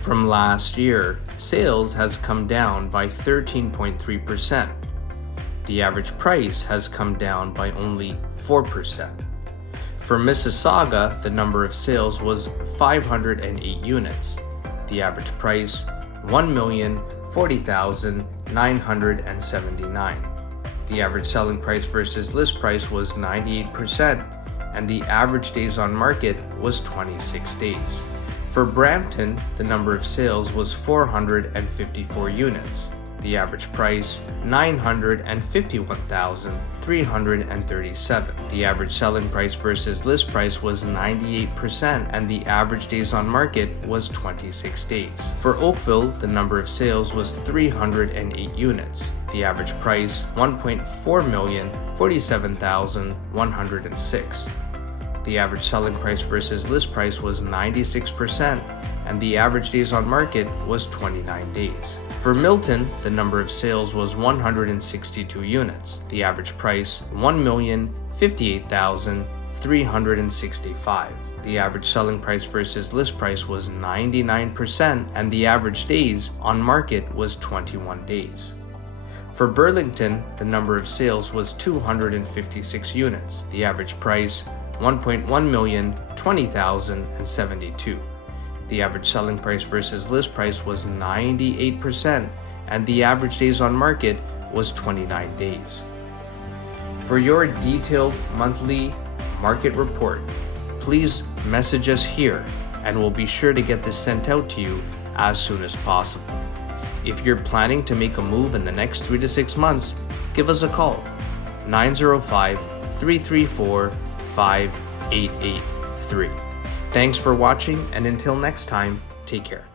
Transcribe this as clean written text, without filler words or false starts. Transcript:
From last year, sales has come down by 13.3%. The average price has come down by only 4%. For Mississauga, the number of sales was 508 units. The average price, $1,040,979. The average selling price versus list price was 98%, and the average days on market was 26 days. For Brampton, the number of sales was 454 units. The average price, $951,337. The average selling price versus list price was 98%, and the average days on market was 26 days. For Oakville, the number of sales was 308 units. The average price, $1,447,106. The average selling price versus list price was 96%, and the average days on market was 29 days. For Milton, the number of sales was 162 units. The average price, $1,058,365. The average selling price versus list price was 99%, and the average days on market was 21 days. For Burlington, the number of sales was 256 units. The average price, $1,120,072. The average selling price versus list price was 98%, and the average days on market was 29 days. For your detailed monthly market report, please message us here, and we'll be sure to get this sent out to you as soon as possible. If you're planning to make a move in the next 3 to 6 months, give us a call, 905-334-5883. Thanks for watching, and until next time, take care.